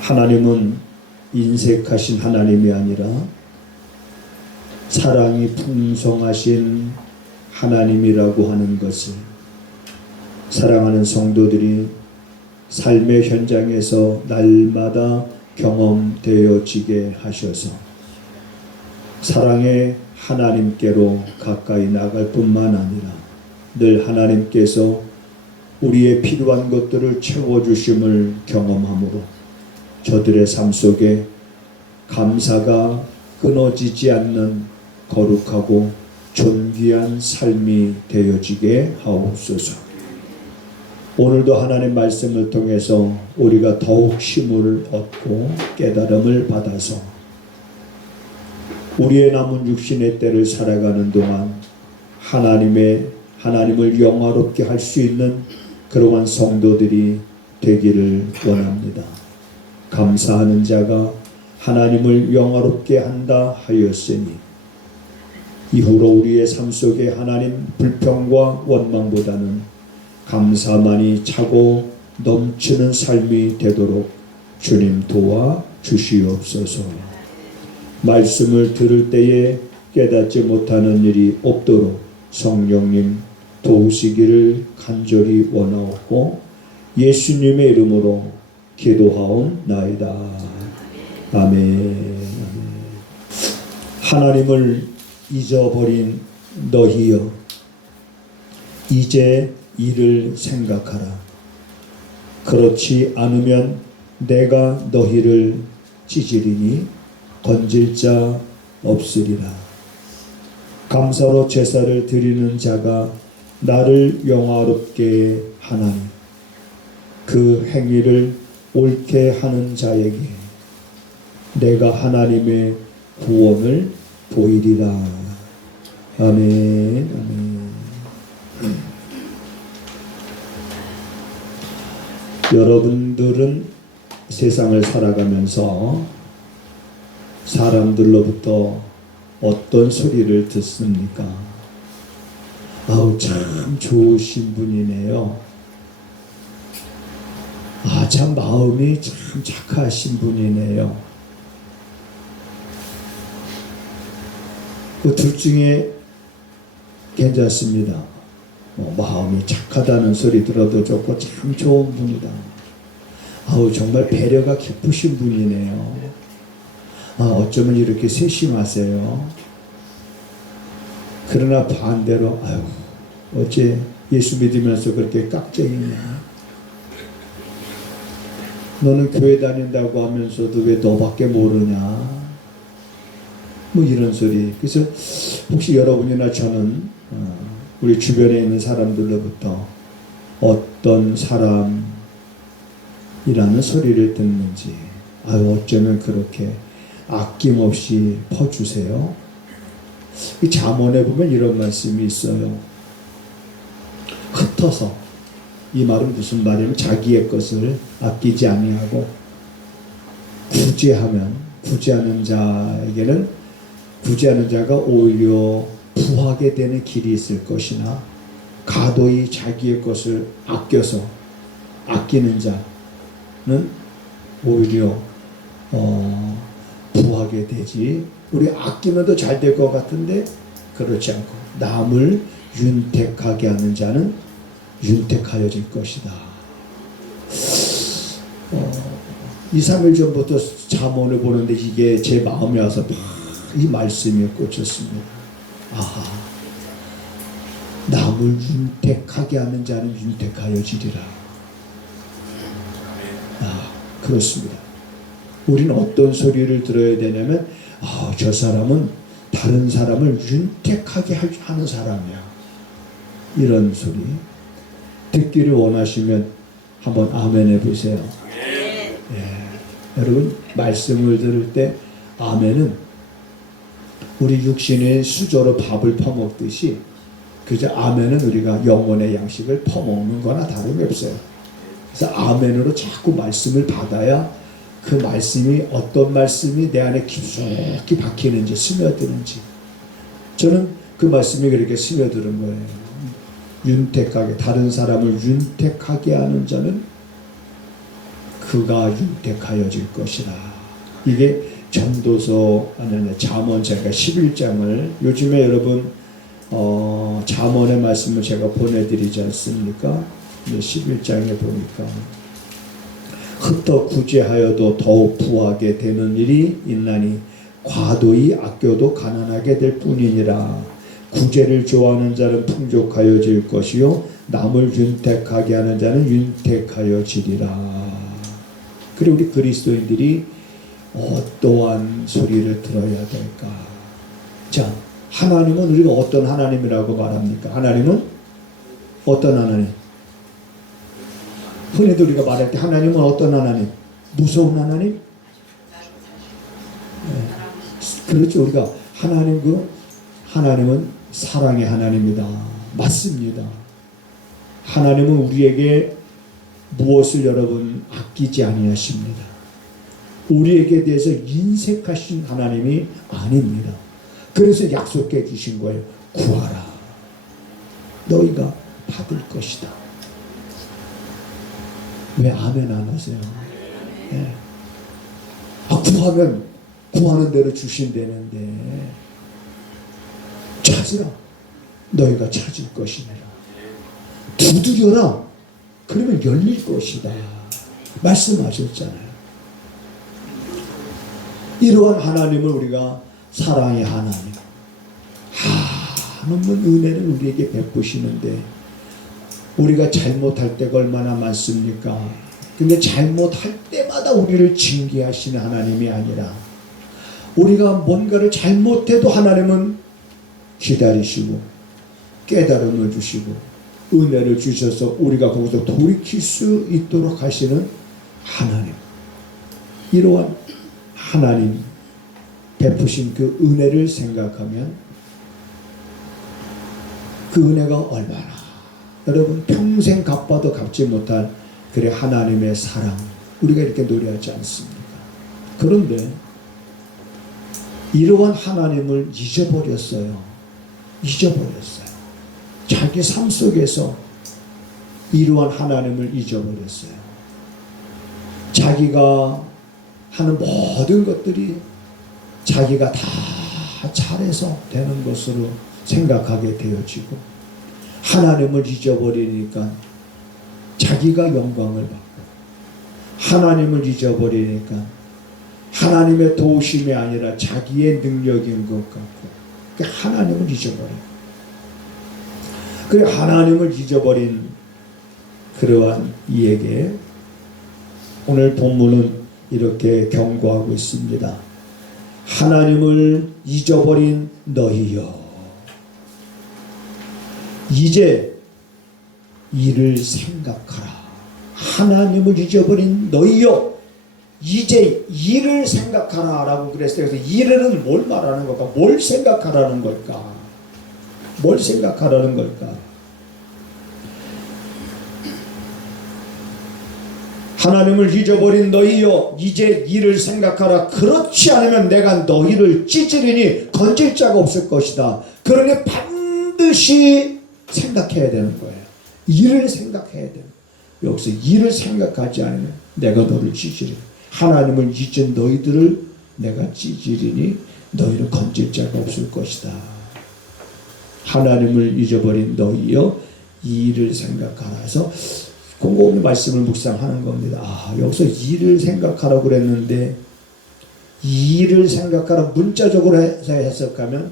하나님은 인색하신 하나님이 아니라 사랑이 풍성하신 하나님이라고 하는 것을 사랑하는 성도들이 삶의 현장에서 날마다 경험되어지게 하셔서 사랑의 하나님께로 가까이 나갈 뿐만 아니라 늘 하나님께서 우리의 필요한 것들을 채워주심을 경험함으로 저들의 삶 속에 감사가 끊어지지 않는 거룩하고 존귀한 삶이 되어지게 하옵소서. 오늘도 하나님 말씀을 통해서 우리가 더욱 힘을 얻고 깨달음을 받아서 우리의 남은 육신의 때를 살아가는 동안 하나님을 영화롭게 할 수 있는 그러한 성도들이 되기를 원합니다. 감사하는 자가 하나님을 영화롭게 한다 하였으니 이후로 우리의 삶 속에 하나님 불평과 원망보다는 감사만이 차고 넘치는 삶이 되도록 주님 도와 주시옵소서. 말씀을 들을 때에 깨닫지 못하는 일이 없도록 성령님 도우시기를 간절히 원하옵고 예수님의 이름으로 기도하옵나이다. 아멘. 하나님을 잊어버린 너희여, 이제 이를 생각하라. 그렇지 않으면 내가 너희를 찢으리니 건질 자 없으리라. 감사로 제사를 드리는 자가 나를 영화롭게 하나니 그 행위를 옳게 하는 자에게 내가 하나님의 구원을 보이리라. 아멘. 아멘. 여러분들은 세상을 살아가면서 사람들로부터 어떤 소리를 듣습니까? 아우, 참 좋으신 분이네요. 아, 참 마음이 참 착하신 분이네요. 그 둘 중에 괜찮습니다. 마음이 착하다는 소리 들어도 좋고 참 좋은 분이다. 아우, 정말 배려가 깊으신 분이네요. 아, 어쩌면 이렇게 세심하세요. 그러나 반대로 아유, 어째 예수 믿으면서 그렇게 깍쟁이냐. 너는 교회 다닌다고 하면서도 왜 너밖에 모르냐. 뭐 이런 소리. 그래서 혹시 여러분이나 저는 우리 주변에 있는 사람들로부터 어떤 사람이라는 소리를 듣는지, 아유, 어쩌면 그렇게 아낌없이 퍼주세요. 이 잠언에 보면 이런 말씀이 있어요. 흩어서. 이 말은 무슨 말이냐면 자기의 것을 아끼지 아니하고 구제하는 자가 오히려 부하게 되는 길이 있을 것이나 가도히 자기의 것을 아껴서 아끼는 자는 오히려 부하게 되지. 우리 아끼면 더 잘 될 것 같은데 그렇지 않고 남을 윤택하게 하는 자는 윤택하여질 것이다. 2, 3일 전부터 잠언을 보는데 이게 제 마음에 와서 이 말씀이 꽂혔습니다. 아하, 남을 윤택하게 하는 자는 윤택하여지리라. 아, 그렇습니다. 우리는 어떤 소리를 들어야 되냐면, 아, 저 사람은 다른 사람을 윤택하게 하는 사람이야. 이런 소리 듣기를 원하시면 한번 아멘 해보세요. 예. 여러분, 말씀을 들을 때 아멘은 우리 육신의 수저로 밥을 퍼먹듯이 그저 아멘은 우리가 영혼의 양식을 퍼먹는 거나 다름이 없어요. 그래서 아멘으로 자꾸 말씀을 받아야 그 말씀이 어떤 말씀이 내 안에 깊숙이 박히는지 스며드는지, 저는 그 말씀이 그렇게 스며드는 거예요. 윤택하게, 다른 사람을 윤택하게 하는 자는 그가 윤택하여질 것이라. 이게 전도서 아니 잠언 제가 11장을 요즘에 여러분 잠언의 말씀을 제가 보내드리지 않습니까? 11장에 보니까 흩어 구제하여도 더욱 부하게 되는 일이 있나니 과도히 아껴도 가난하게 될 뿐이니라. 구제를 좋아하는 자는 풍족하여질 것이요 남을 윤택하게 하는 자는 윤택하여지리라. 그리고 우리 그리스도인들이 어떠한 소리를 들어야 될까? 자, 하나님은 우리가 어떤 하나님이라고 말합니까? 하나님은 어떤 하나님? 흔히도 우리가 말할 때 하나님은 어떤 하나님? 무서운 하나님? 네. 그렇죠. 우리가 하나님은 사랑의 하나님이다. 맞습니다. 하나님은 우리에게 무엇을 여러분 아끼지 아니하십니다. 우리에게 대해서 인색하신 하나님이 아닙니다. 그래서 약속해 주신 거예요. 구하라. 너희가 받을 것이다. 왜 아멘 안 하세요? 네. 구하면 구하는 대로 주신다는데 찾으라. 너희가 찾을 것이니라. 두드려라. 그러면 열릴 것이다. 말씀하셨잖아요. 이러한 하나님을 우리가 사랑의 하나님, 하나님은 은혜를 우리에게 베푸시는데 우리가 잘못할 때가 얼마나 많습니까? 근데 잘못할 때마다 우리를 징계하시는 하나님이 아니라 우리가 뭔가를 잘못해도 하나님은 기다리시고 깨달음을 주시고 은혜를 주셔서 우리가 거기서 돌이킬 수 있도록 하시는 하나님. 이러한 하나님 베푸신 그 은혜를 생각하면 그 은혜가 얼마나 여러분 평생 갚아도 갚지 못할 그래 하나님의 사랑 우리가 이렇게 노래하지 않습니까? 그런데 이러한 하나님을 잊어버렸어요. 자기 삶 속에서 이러한 하나님을 잊어버렸어요. 자기가 하는 모든 것들이 자기가 다 잘해서 되는 것으로 생각하게 되어지고 하나님을 잊어버리니까 자기가 영광을 받고 하나님을 잊어버리니까 하나님의 도우심이 아니라 자기의 능력인 것 같고 하나님을 잊어버려요. 그 하나님을 잊어버린 그러한 이에게 오늘 본문은 이렇게 경고하고 있습니다. 하나님을 잊어버린 너희여 이제 이를 생각하라. 하나님을 잊어버린 너희여 이제 이를 생각하라 라고 그랬어요. 그래서 이를 뭘 말하는 걸까? 뭘 생각하라는 걸까? 뭘 생각하라는 걸까? 하나님을 잊어버린 너희여 이제 이를 생각하라. 그렇지 않으면 내가 너희를 찢으리니 건질 자가 없을 것이다. 그러니 반드시 생각해야 되는 거예요. 이를 생각해야 돼요. 여기서 이를 생각하지 않으면 내가 너를 찢으리니 하나님을 잊은 너희들을 내가 찢으리니 너희를 건질 자가 없을 것이다. 하나님을 잊어버린 너희여 이 일을 생각하라 해서 곰곰이 말씀을 묵상하는 겁니다. 여기서 일을 생각하라고 그랬는데 이 일을 생각하라 문자적으로 해서 해석하면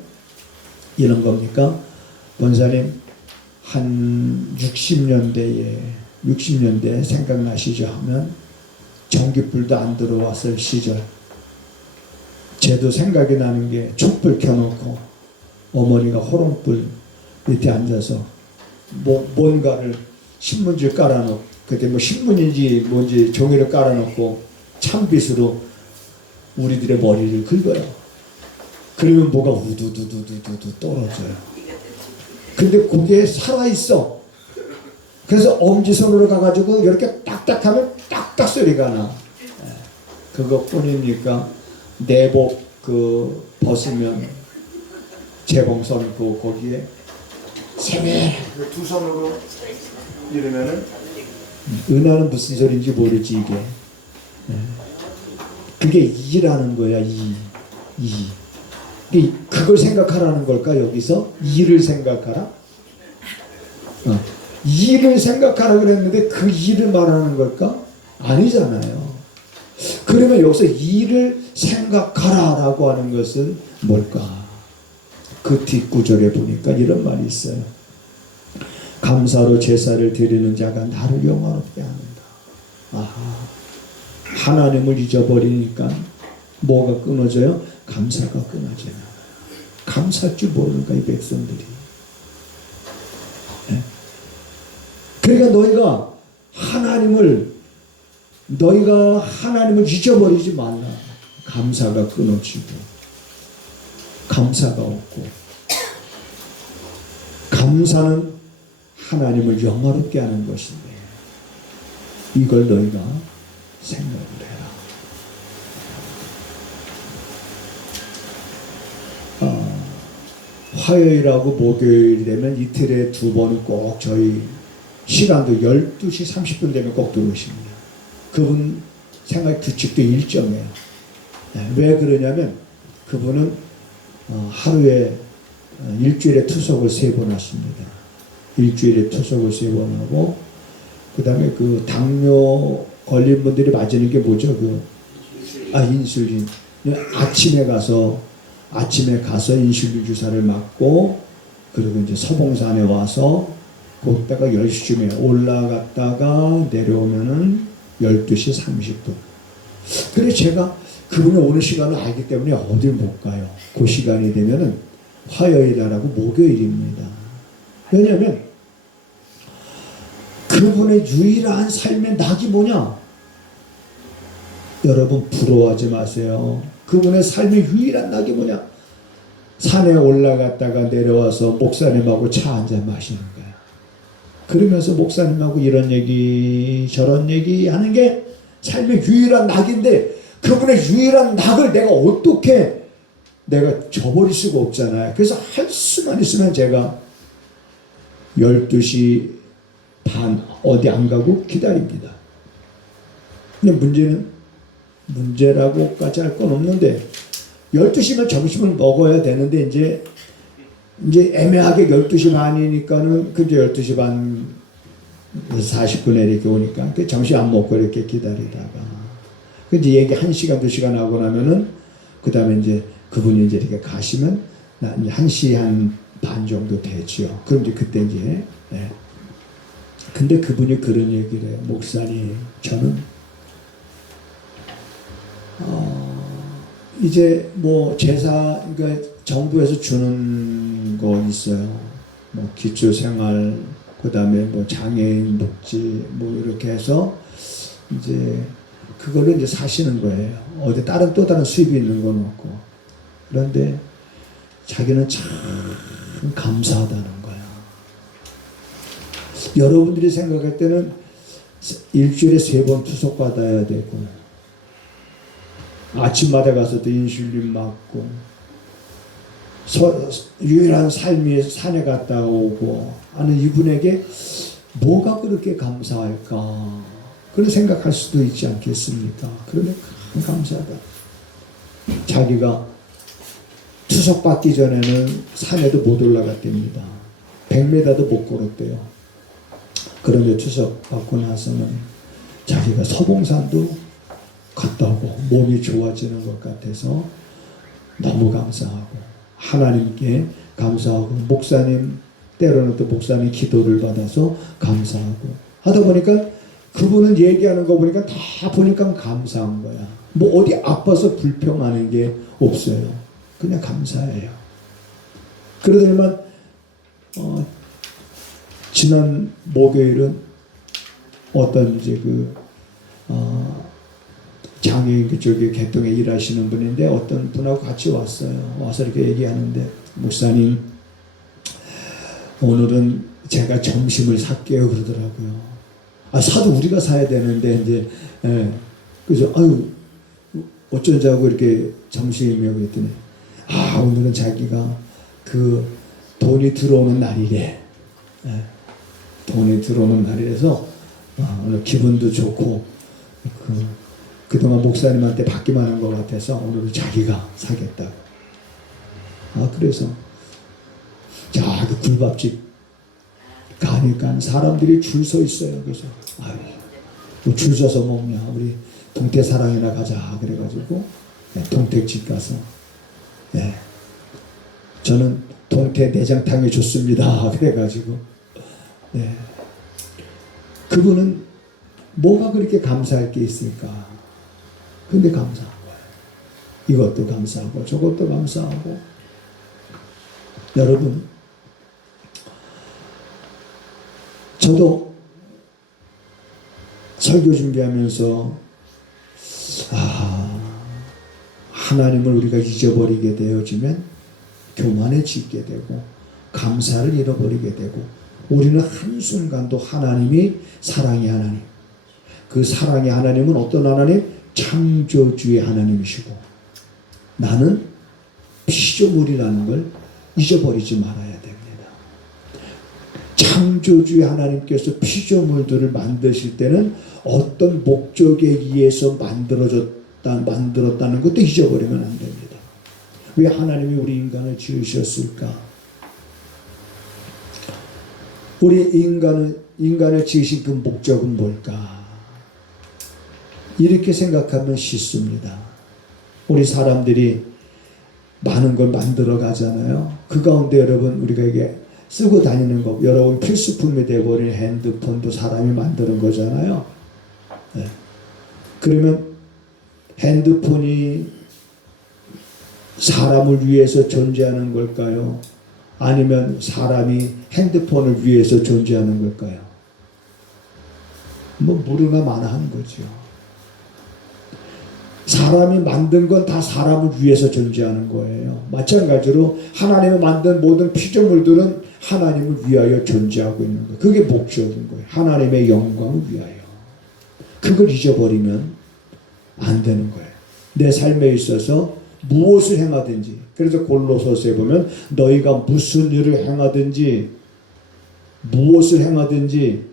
이런 겁니까? 권사님 한 60년대에 생각나시죠? 하면 전기불도 안 들어왔을 시절 제도 생각이 나는 게 촛불 켜놓고 어머니가 호롱불 밑에 앉아서 뭔가를 신문지를 깔아놓고 그때 신문인지 뭔지 종이를 깔아놓고 찬빛으로 우리들의 머리를 긁어요. 그러면 뭐가 우두두두두두 떨어져요. 근데 그게 살아있어. 그래서 엄지손으로 가가지고 이렇게 딱딱하면 딱딱 소리가 나. 그것뿐입니까? 내복 벗으면 재봉선 거기에 세매 두 손으로 이러면은 은하는 무슨 소리인지 모르지 이게. 그게 이라는 거야. 이. 그걸 생각하라는 걸까? 여기서 이를 생각하라. 이를 생각하라 그랬는데 그 이를 말하는 걸까? 아니잖아요. 그러면 여기서 이를 생각하라라고 하는 것은 뭘까? 그 뒷구절에 보니까 이런 말이 있어요. 감사로 제사를 드리는 자가 나를 영화롭게 하는다. 아하. 하나님을 잊어버리니까 뭐가 끊어져요? 감사가 끊어져요. 감사할 줄 모르는가 이 백성들이. 네? 그러니까 너희가 하나님을 잊어버리지 말라. 감사가 끊어지고 감사가 없고, 감사는 하나님을 영화롭게 하는 것인데 이걸 너희가 생각을 해라. 화요일하고 목요일이 되면 이틀에 2번은 꼭 저희 시간도 12시 30분 되면 꼭 들어오십니다. 그분 생활 규칙도 일정해요. 왜 그러냐면 그분은 하루에 일주일에 투석을 3번 하십니다. 일주일에 투석을 3번 하고, 그 다음에 그 당뇨 걸린 분들이 맞는 게 뭐죠? 인슐린. 아침에 가서 인슐린 주사를 맞고, 그리고 이제 서봉산에 와서 그때가 10시쯤에 올라갔다가 내려오면은 12시 30분. 그래서 제가 그분이 오는 시간을 알기 때문에 어딜 못 가요. 그 시간이 되면은 화요일이라고 목요일입니다. 왜냐하면 그분의 유일한 삶의 낙이 뭐냐? 여러분 부러워하지 마세요. 그분의 삶의 유일한 낙이 뭐냐? 산에 올라갔다가 내려와서 목사님하고 차 한잔 마시는 거야. 그러면서 목사님하고 이런 얘기 저런 얘기 하는 게 삶의 유일한 낙인데, 그분의 유일한 낙을 내가 저버릴 수가 없잖아요. 그래서 할 수만 있으면 제가 12시 반 어디 안 가고 기다립니다. 근데 문제라고까지 할 건 없는데, 12시면 점심을 먹어야 되는데 이제 애매하게 12시 반이니까는 그제 12시 반 40분에 이렇게 오니까 점심 안 먹고 이렇게 기다리다가 이제 얘기 1시간 2시간 하고 나면은 그 다음에 이제 그분이 이제 이렇게 가시면 1시 한 반 정도 되죠. 그럼 이제 그때 이제 근데 그분이 그런 얘기를 해요. 목사님, 저는 이제 뭐 제사, 그러니까 정부에서 주는 거 있어요. 뭐 기초생활, 그 다음에 뭐 장애인 복지, 뭐 이렇게 해서 이제 그걸로 이제 사시는 거예요. 어디 또 다른 수입이 있는 건 없고. 그런데 자기는 참 감사하다는 거야. 여러분들이 생각할 때는 일주일에 3번 투석 받아야 되고, 아침마다 가서도 인슐린 맞고, 유일한 삶이 산에 갔다 오고 하는 이분에게 뭐가 그렇게 감사할까? 그런 생각할 수도 있지 않겠습니까? 그러면 감사하다. 자기가 투석 받기 전에는 산에도 못 올라갔답니다. 100m도 못 걸었대요. 그런데 투석 받고 나서는 자기가 서봉산도 갔다 오고 몸이 좋아지는 것 같아서 너무 감사하고, 하나님께 감사하고, 때로는 또 목사님 기도를 받아서 감사하고 하다 보니까 그분은 얘기하는 거 보니까 다 보니까 감사한 거야. 뭐 어디 아파서 불평하는 게 없어요. 그냥 감사해요. 그러더니만 지난 목요일은 어떤 이제 장애인 그쪽에 개통에 일하시는 분인데 어떤 분하고 같이 왔어요. 와서 이렇게 얘기하는데, 목사님, 오늘은 제가 점심을 살게요 그러더라고요. 사도 우리가 사야 되는데 이제 그래서 어쩌자고 이렇게 점심이라고 그랬더니 오늘은 자기가 그 돈이 들어오는 날이래. 돈이 들어오는 날이라서 오늘 기분도 좋고 그동안 목사님한테 받기만 한 것 같아서 오늘은 자기가 사겠다고. 그래서 자, 그 굴밥집 가니까 사람들이 줄 서 있어요. 그래서 뭐 줄 서서 먹냐, 우리 동태 사랑이나 가자 그래가지고 동태집 가서 저는 동태 내장탕이 좋습니다 그래가지고 그분은 뭐가 그렇게 감사할 게 있을까? 근데 감사한 거예요. 이것도 감사하고 저것도 감사하고. 여러분, 저도 설교 준비하면서 하나님을 우리가 잊어버리게 되어지면 교만해지게 되고 감사를 잃어버리게 되고, 우리는 한순간도 하나님이 사랑의 하나님, 그 사랑의 하나님은 어떤 하나님? 창조주의 하나님이시고 나는 피조물이라는 걸 잊어버리지 말아야 됩니다. 창조주의 하나님께서 피조물들을 만드실 때는 어떤 목적에 의해서 만들었다는 것도 잊어버리면 안 됩니다. 왜 하나님이 우리 인간을 지으셨을까? 우리 인간을 지으신 그 목적은 뭘까? 이렇게 생각하면 쉽습니다. 우리 사람들이 많은 걸 만들어 가잖아요. 그 가운데 여러분, 우리가 이게 쓰고 다니는 거, 여러분 필수품이 되어버린 핸드폰도 사람이 만드는 거잖아요. 그러면 핸드폰이 사람을 위해서 존재하는 걸까요? 아니면 사람이 핸드폰을 위해서 존재하는 걸까요? 뭐 무르가 만한 거죠. 사람이 만든 건 다 사람을 위해서 존재하는 거예요. 마찬가지로 하나님이 만든 모든 피조물들은 하나님을 위하여 존재하고 있는 거예요. 그게 목적인 거예요. 하나님의 영광을 위하여. 그걸 잊어버리면 안 되는 거예요. 내 삶에 있어서 무엇을 행하든지, 그래서 골로새서에 보면 너희가 무슨 일을 행하든지 무엇을 행하든지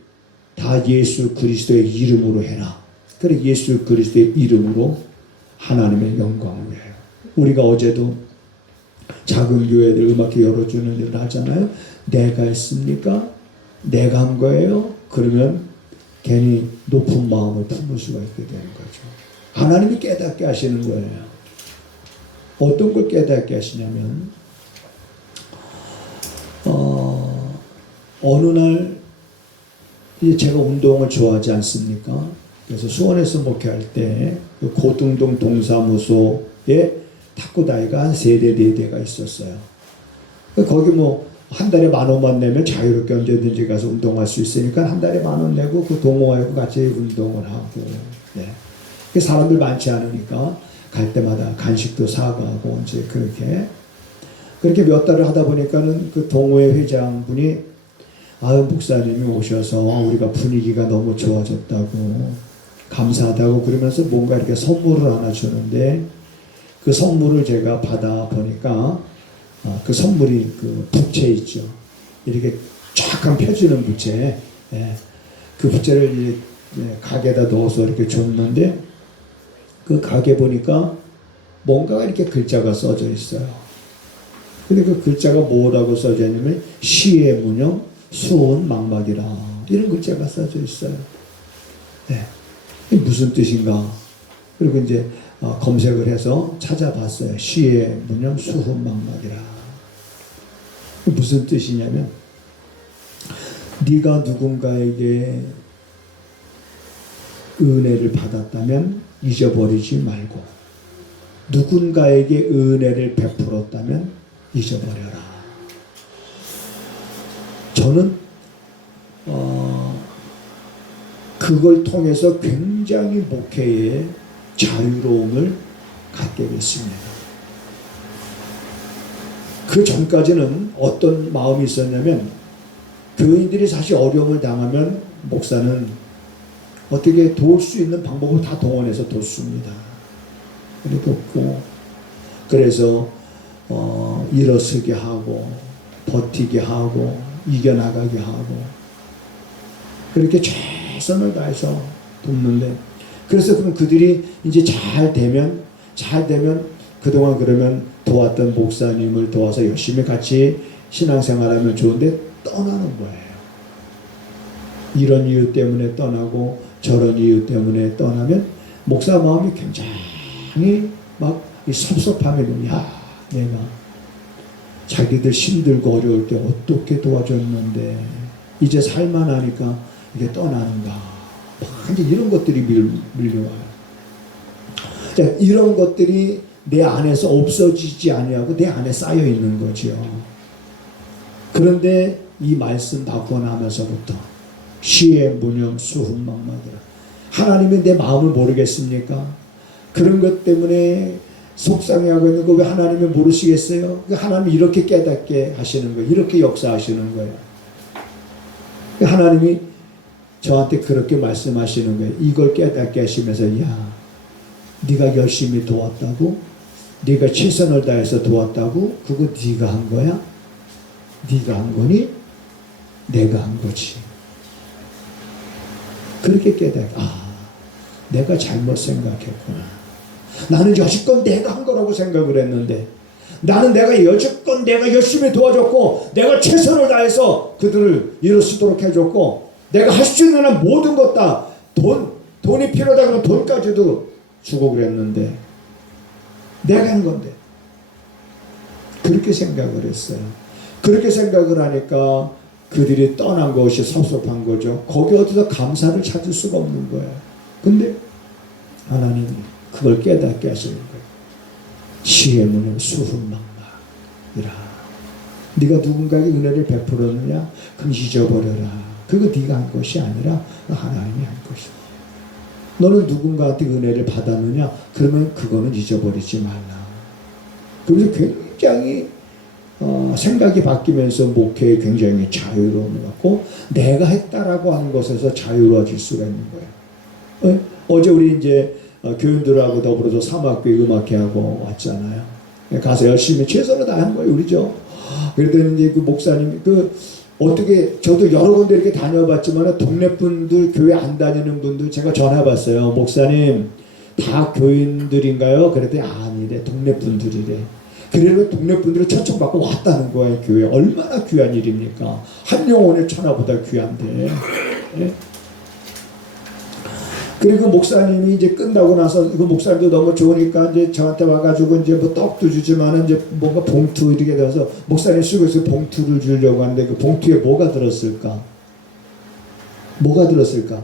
다 예수 그리스도의 이름으로 해라. 그래, 예수 그리스도의 이름으로 하나님의 영광을 위하여. 우리가 어제도 작은 교회들 음악회 열어주는 일을 하잖아요. 내가 했습니까? 내가 한 거예요? 그러면 괜히 높은 마음을 품을 수가 있게 되는 거죠. 하나님이 깨닫게 하시는 거예요. 어떤 걸 깨닫게 하시냐면 어느 날 이제 제가 운동을 좋아하지 않습니까? 그래서 수원에서 목회할 때 그 고등동 동사무소에 탁구다이가 한 3대 4대가 있었어요. 거기 뭐 한 달에 10,000원만 내면 자유롭게 언제든지 가서 운동할 수 있으니까 한 달에 10,000원 내고 그 동호회하고 같이 운동을 하고, 사람들 많지 않으니까 갈 때마다 간식도 사가고 이제 그렇게 몇 달을 하다 보니까는 그 동호회 회장분이 목사님이 오셔서 우리가 분위기가 너무 좋아졌다고, 감사하다고 그러면서 뭔가 이렇게 선물을 하나 주는데, 그 선물을 제가 받아 보니까 그 선물이 그 부채 있죠. 이렇게 쫙 펴지는 부채. 그 부채를 이제 가게에다 넣어서 이렇게 줬는데, 그 가게 보니까 뭔가가 이렇게 글자가 써져 있어요. 근데 그 글자가 뭐라고 써져 있냐면 시의 문형 수온 망막이라, 이런 글자가 써져 있어요. 이게 무슨 뜻인가? 그리고 이제 검색을 해서 찾아봤어요. 시의 문형 수온 망막이라. 무슨 뜻이냐면, 네가 누군가에게 은혜를 받았다면 잊어버리지 말고, 누군가에게 은혜를 베풀었다면 잊어버려라. 저는 그걸 통해서 굉장히 목회의 자유로움을 갖게 됐습니다. 그 전까지는 어떤 마음이 있었냐면, 교인들이 사실 어려움을 당하면 목사는 어떻게 도울 수 있는 방법을 다 동원해서 돕습니다. 돕고, 그래서 일어서게 하고 버티게 하고 이겨나가게 하고, 그렇게 최선을 다해서 돕는데, 그래서 그럼 그들이 이제 잘 되면 그동안 그러면 도왔던 목사님을 도와서 열심히 같이 신앙생활하면 좋은데 떠나는 거예요. 이런 이유 때문에 떠나고 저런 이유 때문에 떠나면 목사 마음이 굉장히 막 섭섭함이 야 내가 자기들 힘들고 어려울 때 어떻게 도와줬는데 이제 살만하니까 이게 떠나는가 이제 이런 것들이 밀려와요. 자, 이런 것들이 내 안에서 없어지지 아니하고 내 안에 쌓여 있는 거죠. 그런데 이 말씀 받고 나면서부터 시의 무념 수훈망마더라. 하나님이 내 마음을 모르겠습니까? 그런 것 때문에 속상해하고 있는 거 왜 하나님이 모르시겠어요? 하나님이 이렇게 깨닫게 하시는 거예요. 이렇게 역사하시는 거예요. 하나님이 저한테 그렇게 말씀하시는 거예요. 이걸 깨닫게 하시면서 야 네가 열심히 도왔다고? 네가 최선을 다해서 도왔다고? 그거 네가 한 거야? 네가 한 거니? 내가 한 거지. 그렇게 깨닫게 내가 잘못 생각했구나. 나는 여지껏 내가 한 거라고 생각을 했는데 나는 여지껏 내가 열심히 도와줬고 내가 최선을 다해서 그들을 이룰 수 있도록 해줬고 내가 할 수 있는 한 모든 것 다 돈이 필요하다 그러면 돈까지도 주고 그랬는데 내가 한 건데 그렇게 생각을 했어요. 그렇게 생각을 하니까 그들이 떠난 것이 섭섭한 거죠. 거기 어디서 감사를 찾을 수가 없는 거예요. 근데 하나님이 그걸 깨닫게 하시는 거예요. 시의 문은 수훈망마이라. 네가 누군가에게 은혜를 베풀었느냐? 그럼 잊어버려라. 그거 네가 한 것이 아니라 하나님이 한 것이다. 너는 누군가한테 은혜를 받았느냐? 그러면 그거는 잊어버리지 말라. 그래서 굉장히 생각이 바뀌면서 목회에 굉장히 자유로움을 갖고 내가 했다라고 하는 것에서 자유로워질 수가 있는 거예요. 어제 우리 이제 교인들하고 더불어서 사막교회 음악회하고 왔잖아요. 가서 열심히 최선을 다한 거예요, 우리죠. 그랬더니 이제 그 목사님, 어떻게, 저도 여러 군데 이렇게 다녀봤지만, 동네 분들, 교회 안 다니는 분들 제가 전화해봤어요. 목사님, 다 교인들인가요? 그랬더니 아니래, 동네 분들이래. 그래도 동네 분들이 초청받고 왔다는 거예요, 교회. 얼마나 귀한 일입니까? 한 영혼의 천하보다 귀한데. 네? 그리고 목사님이 이제 끝나고 나서 그 목사님도 너무 좋으니까 이제 저한테 와가지고 이제 뭐 떡도 주지만은 이제 뭔가 봉투 이렇게 돼서 목사님 수고해서 봉투를 주려고 하는데 그 봉투에 뭐가 들었을까? 뭐가 들었을까?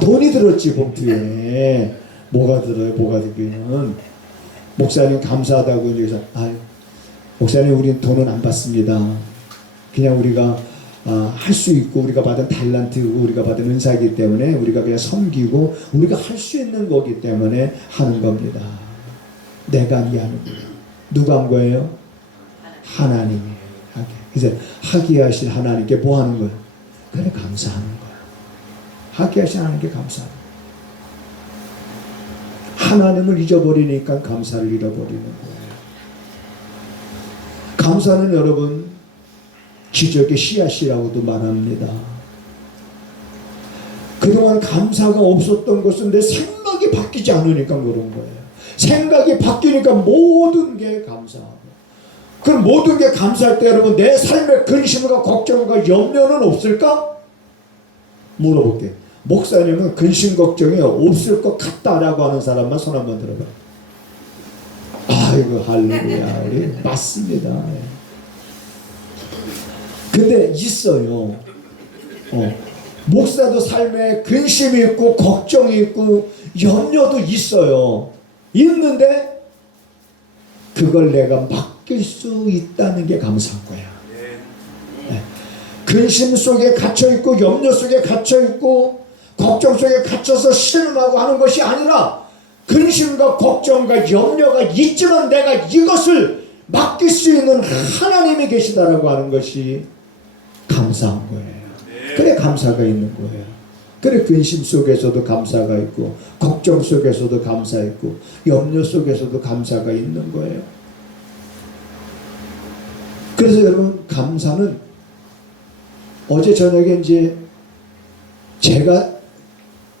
돈이 들었지 봉투에. 뭐가 들어요? 뭐가 들기는 목사님 감사하다고 이제 목사님 우리는 돈은 안 받습니다. 그냥 우리가 할 수 있고 우리가 받은 달란트고 우리가 받은 은사이기 때문에 우리가 그냥 섬기고 우리가 할 수 있는 거기 때문에 하는 겁니다. 내가 하는 거예요. 누가 한 거예요? 하나님이 하게. 그래서 하게 하신 하나님께 뭐 하는 거예요? 그래 감사하는 거예요. 하게 하신 하나님께 감사하는 거예요. 하나님을 잊어버리니까 감사를 잃어버리는 거예요. 감사는 여러분 기적의 씨앗이라고도 말합니다. 그동안 감사가 없었던 것은 내 생각이 바뀌지 않으니까 그런 거예요. 생각이 바뀌니까 모든 게 감사하고. 그럼 모든 게 감사할 때 여러분 내 삶의 근심과 걱정과 염려는 없을까? 물어볼게요. 목사님은 근심 걱정이 없을 것 같다라고 하는 사람만 손 한번 들어봐요. 아이고 할렐루야. 우리 맞습니다. 근데 있어요. 목사도 삶에 근심이 있고 걱정이 있고 염려도 있어요. 있는데 그걸 내가 맡길 수 있다는 게 감사한 거야. 네. 근심 속에 갇혀있고 염려 속에 갇혀있고 걱정 속에 갇혀서 신음하고 하는 것이 아니라 근심과 걱정과 염려가 있지만 내가 이것을 맡길 수 있는 하나님이 계시다라고 하는 것이 감사한 거예요. 그래 감사가 있는 거예요. 그래 근심 속에서도 감사가 있고 걱정 속에서도 감사 있고 염려 속에서도 감사가 있는 거예요. 그래서 여러분 감사는 어제 저녁에 이제 제가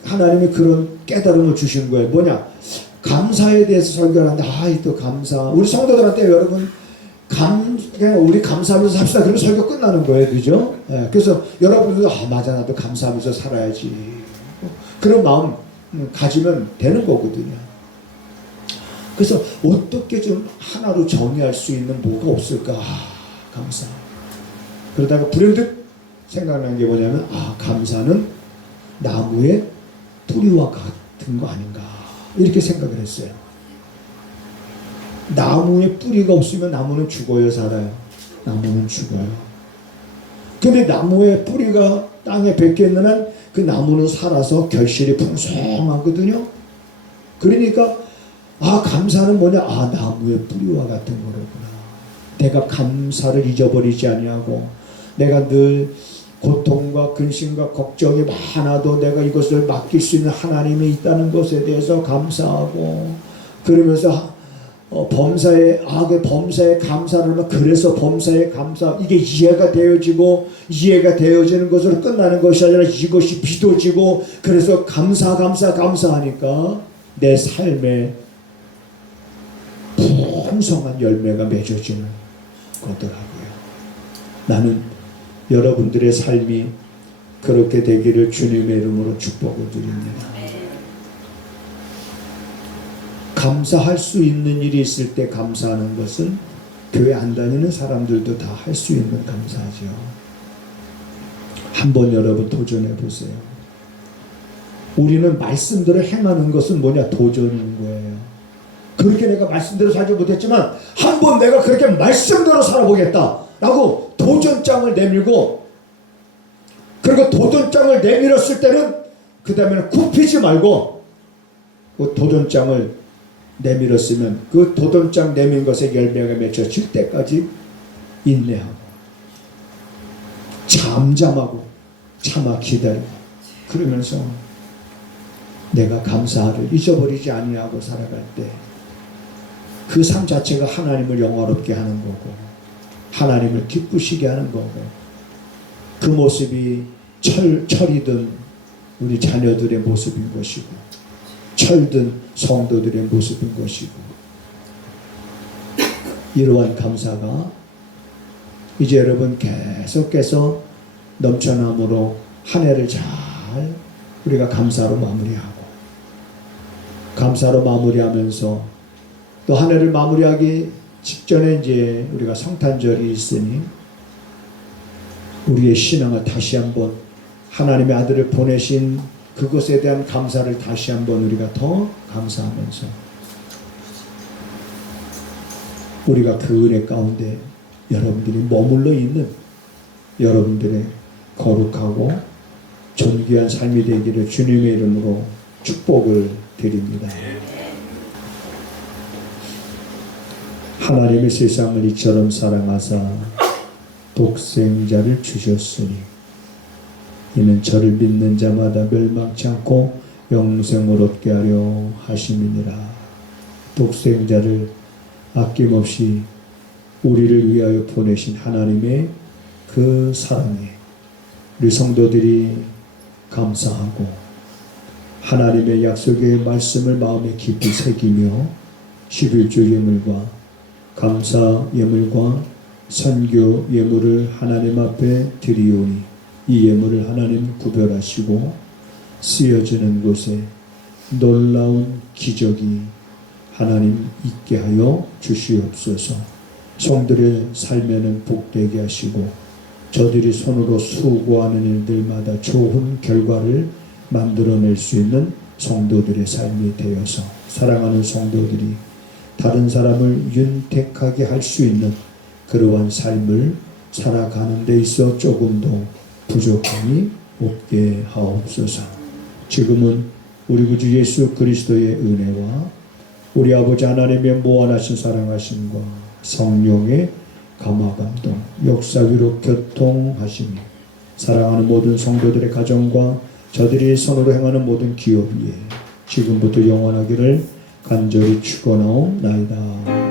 하나님이 그런 깨달음을 주신 거예요. 뭐냐? 감사에 대해서 설교를 하는데, 또 감사. 우리 성도들한테 여러분, 그냥 우리 감사하면서 삽시다. 그러면 설교 끝나는 거예요. 그죠? 예, 그래서 여러분들도, 맞아. 나도 감사하면서 살아야지. 그런 마음 가지면 되는 거거든요. 그래서 어떻게 좀 하나로 정의할 수 있는 뭐가 없을까? 감사. 그러다가 불현듯 생각나는 게 뭐냐면, 감사는 나무의 뿌리와 같은 거 아닌가, 이렇게 생각을 했어요. 나무의 뿌리가 없으면 나무는 죽어요, 살아요? 나무는 죽어요. 근데 나무의 뿌리가 땅에 베껴있는 한 그 나무는 살아서 결실이 풍성하거든요. 그러니까 감사는 뭐냐? 나무의 뿌리와 같은 거로구나. 내가 감사를 잊어버리지 아니하고, 내가 늘 고통과 근심과 걱정이 많아도 내가 이것을 맡길 수 있는 하나님이 있다는 것에 대해서 감사하고, 그러면서 범사에 감사를 하면, 그래서 범사에 감사, 이게 이해가 되어지고, 이해가 되어지는 것으로 끝나는 것이 아니라 이것이 믿어지고, 그래서 감사하니까 내 삶에 풍성한 열매가 맺어지는 거더라고요. 나는 여러분들의 삶이 그렇게 되기를 주님의 이름으로 축복을 드립니다. 감사할 수 있는 일이 있을 때 감사하는 것은 교회 안 다니는 사람들도 다 할 수 있는 감사죠. 한번 여러분 도전해 보세요. 우리는 말씀대로 행하는 것은 뭐냐? 도전인 거예요. 그렇게 내가 말씀대로 살지 못했지만 한번 내가 그렇게 말씀대로 살아보겠다 라고 도전장을 내밀고, 그리고 도전장을 내밀었을 때는 그 다음에는 굽히지 말고, 그 도전장을 내밀었으면 그 도전장 내민 것에 열매가 맺혀질 때까지 인내하고 잠잠하고 참아 기다리고, 그러면서 내가 감사를 잊어버리지 아니하고 살아갈 때 그 삶 자체가 하나님을 영화롭게 하는 거고, 하나님을 기쁘시게 하는 거고, 그 모습이 철이든 우리 자녀들의 모습인 것이고, 철든 성도들의 모습인 것이고, 이러한 감사가 이제 여러분 계속해서 넘쳐남으로 한 해를 잘 우리가 감사로 마무리하면서 또 한 해를 마무리하기 직전에 이제 우리가 성탄절이 있으니 우리의 신앙을 다시 한번, 하나님의 아들을 보내신 그것에 대한 감사를 다시 한번 우리가 더 감사하면서, 우리가 그 은혜 가운데 여러분들이 머물러 있는 여러분들의 거룩하고 존귀한 삶이 되기를 주님의 이름으로 축복을 드립니다. 하나님의 세상을 이처럼 사랑하사 독생자를 주셨으니 이는 저를 믿는 자마다 멸망치 않고 영생을 얻게 하려 하심이니라. 독생자를 아낌없이 우리를 위하여 보내신 하나님의 그 사랑에 우리 성도들이 감사하고, 하나님의 약속의 말씀을 마음에 깊이 새기며 11조 예물과 감사 예물과 선교 예물을 하나님 앞에 드리오니, 이 예물을 하나님 구별하시고 쓰여지는 곳에 놀라운 기적이 하나님 있게 하여 주시옵소서. 성들의 삶에는 복되게 하시고 저들이 손으로 수고하는 일들마다 좋은 결과를 만들어낼 수 있는 성도들의 삶이 되어서 사랑하는 성도들이 다른 사람을 윤택하게 할 수 있는 그러한 삶을 살아가는 데 있어 조금도 부족함이 없게 하옵소서. 지금은 우리 구주 예수 그리스도의 은혜와 우리 아버지 하나님의 무한하신 사랑하심과 성령의 감화감동 역사위로 교통하시며 사랑하는 모든 성도들의 가정과 저들이 손으로 행하는 모든 기업 위에 지금부터 영원하기를 간절히 축원하옵나이다.